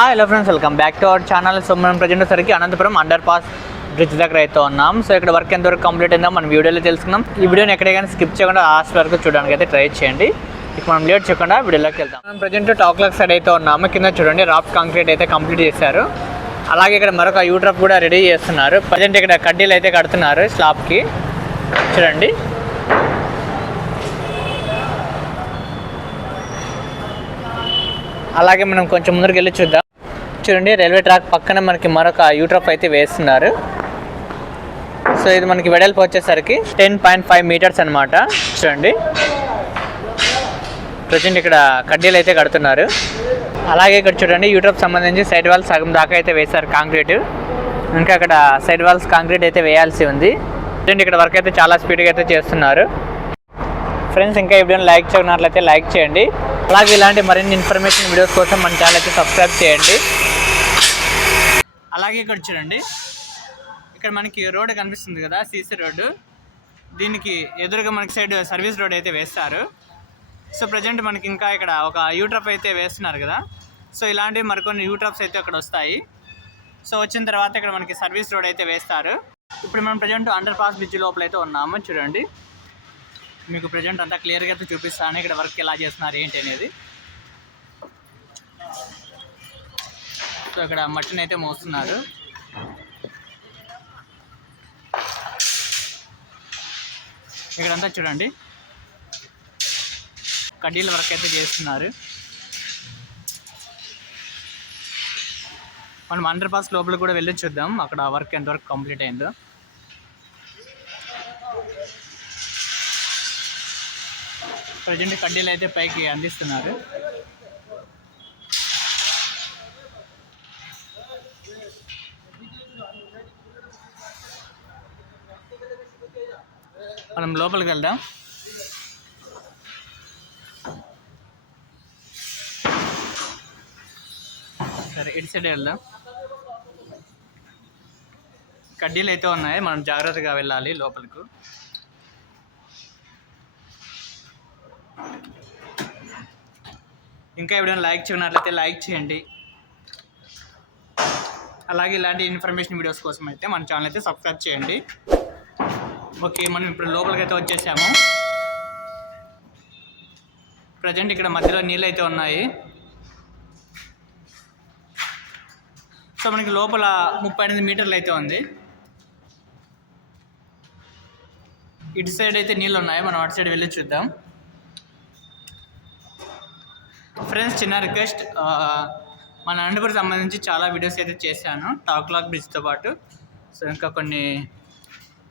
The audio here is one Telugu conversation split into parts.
Hi hello friends, welcome back to our channel. So మనం ప్రజెంట్ వచ్చేసరికి అనంతపురం అండర్ పాస్ బ్రిడ్జ్ దగ్గర అయితే ఉన్నాం. సో ఇక్కడ వర్క్ ఎంతవరకు కంప్లీట్ అయిందో మనం వీడియోలో తెలుసుకుందాం. ఈ వీడియోని ఎక్కడైనా స్కిప్ చేయకుండా లాస్ట్ వరకు చూడడానికి అయితే ట్రై చేయండి. ఇక మనం లేట్ చేయకుండా వీడియోలోకి వెళ్తాం. మనం ప్రజెంట్ టాక్లాక్ సైడ్ అయితే ఉన్నాము. కింద చూడండి రాఫ్ట్ కాంక్రీట్ అయితే కంప్లీట్ చేశారు. అలాగే ఇక్కడ మరొక యూట్రప్ కూడా రెడీ చేస్తున్నారు. ప్రజెంట్ ఇక్కడ కడ్డీలు అయితే కడుతున్నారు స్లాబ్కి. చూడండి అలాగే మనం కొంచెం ముందుకు వెళ్ళి చూద్దాం. చూడండి రైల్వే ట్రాక్ పక్కన మనకి మరొక యూట్రప్ అయితే వేస్తున్నారు. సో ఇది మనకి వెడల్పు వచ్చేసరికి 10.5 మీటర్స్ అనమాట. చూడండి ప్రజెంట్ ఇక్కడ కడ్డీలు అయితే కడుతున్నారు. అలాగే ఇక్కడ చూడండి యూట్రప్ సంబంధించి సైడ్ వాల్స్ సగం దాకా అయితే వేశారు కాంక్రీట్. ఇంకా అక్కడ సైడ్ వాల్స్ కాంక్రీట్ అయితే వేయాల్సి ఉంది. ప్రజెంట్ ఇక్కడ వర్క్ అయితే చాలా స్పీడ్గా అయితే చేస్తున్నారు. ఫ్రెండ్స్ ఇంకా ఈ వీడియోని లైక్ చేయనట్లయితే లైక్ చేయండి. అలాగే ఇలాంటి మరిన్ని ఇన్ఫర్మేషన్ వీడియోస్ కోసం మన ఛానల్ అయితే సబ్స్క్రైబ్ చేయండి. అలాగే ఇక్కడ చూడండి ఇక్కడ మనకి రోడ్ కనిపిస్తుంది కదా, సీసీ రోడ్డు. దీనికి ఎదురుగా మనకి సైడ్ సర్వీస్ రోడ్ అయితే వేస్తారు. సో ప్రజెంట్ మనకి ఇంకా ఇక్కడ ఒక యూట్రప్ అయితే వేస్తున్నారు కదా. సో ఇలాంటివి మరికొన్ని యూట్రప్స్ అయితే అక్కడ వస్తాయి. సో వచ్చిన తర్వాత ఇక్కడ మనకి సర్వీస్ రోడ్ అయితే వేస్తారు. ఇప్పుడు మనం ప్రజెంట్ అండర్ పాస్ బ్రిడ్జ్ లోపల అయితే ఉన్నాము. చూడండి మీకు ప్రజెంట్ అంతా క్లియర్గా అయితే చూపిస్తాను ఇక్కడ వర్క్ ఎలా చేస్తున్నారు ఏంటి అనేది. సో ఇక్కడ మట్టిని అయితే మోస్తున్నారు. ఇక్కడంతా చూడండి కడ్డీల వర్క్ అయితే చేస్తున్నారు. మనం అండర్ పాస్ లోపల కూడా వెళ్ళి చూద్దాం అక్కడ వర్క్ ఎంతవరకు కంప్లీట్ అయిందో. ప్రజెంట్ కడ్డీలు అయితే పైకి అందిస్తున్నారు. మనం లోపలికి వెళ్దాం. సరే ఇటు సైడ్ వెళ్దాం. కడ్డీలు అయితే ఉన్నాయి, మనం జాగ్రత్తగా వెళ్ళాలి లోపలికి. ఇంకా ఎవరైనా లైక్ చేయనట్లయితే లైక్ చేయండి. అలాగే ఇలాంటి ఇన్ఫర్మేషన్ వీడియోస్ కోసం అయితే మన ఛానల్ అయితే సబ్స్క్రైబ్ చేయండి. ఓకే మనం ఇప్పుడు లోపలికి అయితే వచ్చేసాము. ప్రజెంట్ ఇక్కడ మధ్యలో నీళ్ళు అయితే ఉన్నాయి. సో మనకి లోపల 38 మీటర్లు అయితే ఉంది. ఇటు సైడ్ అయితే నీళ్ళు ఉన్నాయి, మనం అటు సైడ్ వెళ్ళి చూద్దాం. ఫ్రెండ్స్ చిన్న రిక్వెస్ట్, మన అనంతపురం సంబంధించి చాలా వీడియోస్ అయితే చేశాను టాక్లాక్ బ్రిడ్జ్తో పాటు. సో ఇంకా కొన్ని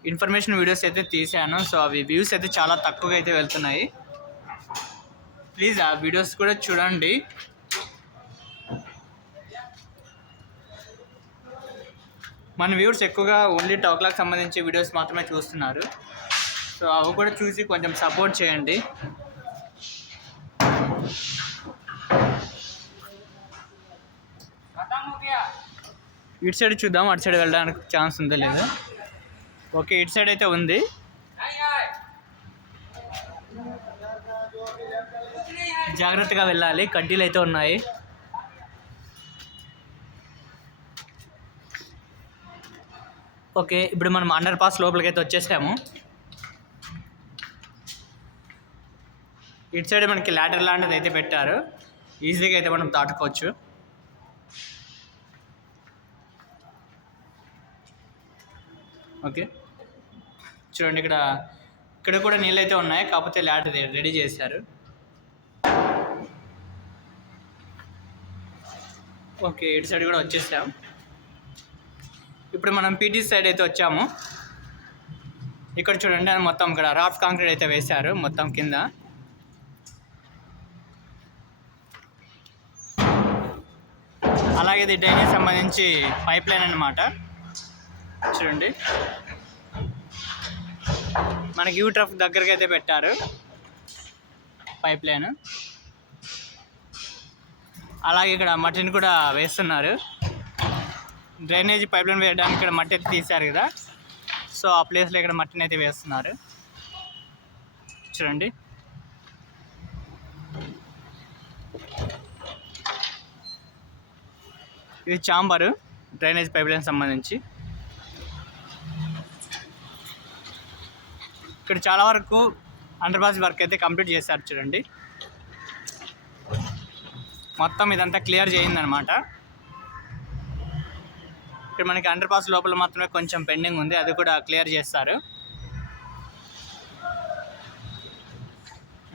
ఇన్ఫర్మేషన్ వీడియోస్ అయితే తీశాను. సో అవి వ్యూస్ అయితే చాలా తక్కువగా అయితే వెళ్తున్నాయి. ప్లీజ్ ఆ వీడియోస్ కూడా చూడండి. మన వ్యూవర్స్ ఎక్కువగా ఓన్లీ టాక్లాక్ సంబంధించి వీడియోస్ మాత్రమే చూస్తున్నారు. సో అవి కూడా చూసి కొంచెం సపోర్ట్ చేయండి. ఇటు సైడ్ చూద్దాం అటు సైడ్ వెళ్ళడానికి ఛాన్స్ ఉందో లేదో. ఓకే ఇటు సైడ్ అయితే ఉంది. జాగ్రత్తగా వెళ్ళాలి, కడ్డీలు అయితే ఉన్నాయి. ఓకే ఇప్పుడు మనం అండర్ పాస్ లోపలికి అయితే వచ్చేసాము. ఇటు సైడ్ మనకి ల్యాడర్ లాంటిది అయితే పెట్టారు, ఈజీగా అయితే మనం దాటుకోవచ్చు. ఓకే చూడండి ఇక్కడ కూడా నీళ్ళు అయితే ఉన్నాయి, కాకపోతే ల్యాడర్ రెడీ చేశారు. ఓకే ఇటు సైడ్ కూడా వచ్చేసాం. ఇప్పుడు మనం పీటీ సైడ్ అయితే వచ్చాము. ఇక్కడ చూడండి మొత్తం ఇక్కడ రాఫ్ట్ కాంక్రీట్ అయితే వేశారు మొత్తం కింద. అలాగే ఇది డ్రైనేజ్ సంబంధించి పైప్ లైన్ అన్నమాట. చూడండి మనకి యూట్రప్ దగ్గరికి అయితే పెట్టారు పైప్ లైన్. అలాగే ఇక్కడ మట్టిని కూడా వేస్తున్నారు. డ్రైనేజ్ పైప్ లైన్ వేయడానికి ఇక్కడ మట్టి అయితే తీశారు కదా, సో ఆ ప్లేస్లో ఇక్కడ మట్టిని అయితే వేస్తున్నారు. చూడండి ఇది చాంబరు డ్రైనేజ్ పైప్ లైన్ సంబంధించి. ఇక్కడ చాలా వరకు అండర్ పాస్ వర్క్ అయితే కంప్లీట్ చేశారు చూడండి. మొత్తం ఇదంతా క్లియర్ చేయిందనమాట. ఇక్కడ మనకి అండర్ పాస్ లోపల మాత్రమే కొంచెం పెండింగ్ ఉంది, అది కూడా క్లియర్ చేస్తారు.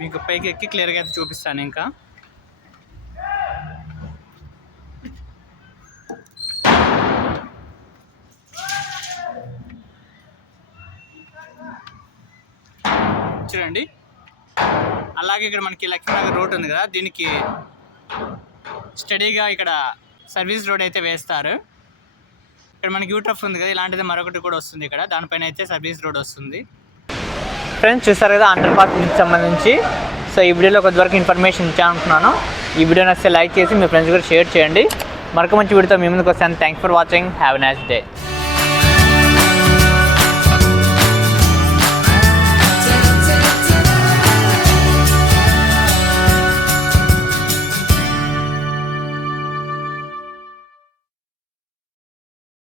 మీకు పైకి ఎక్కి క్లియర్గా అయితే చూపిస్తాను. ఇంకా చూడండి. అలాగే ఇక్కడ మనకి లక్ష్మీనగర్ రోడ్ ఉంది కదా, దీనికి స్టడీగా ఇక్కడ సర్వీస్ రోడ్ అయితే వేస్తారు. ఇక్కడ మనకి యూట్రఫ్ ఉంది కదా, ఇలాంటిది మరొకటి కూడా వస్తుంది ఇక్కడ, దానిపైన అయితే సర్వీస్ రోడ్ వస్తుంది. ఫ్రెండ్స్ చూస్తారు కదా అండర్ పాస్ సంబంధించి. సో ఈ వీడియోలో కొద్దివరకు ఇన్ఫర్మేషన్ ఇచ్చానుకుంటున్నాను. ఈ వీడియో నచ్చితే లైక్ చేసి మీ ఫ్రెండ్స్ కూడా షేర్ చేయండి. మరొక మంచి వీడియోతో మీ ముందుకు వస్తాను. Thanks for watching. Have a nice day.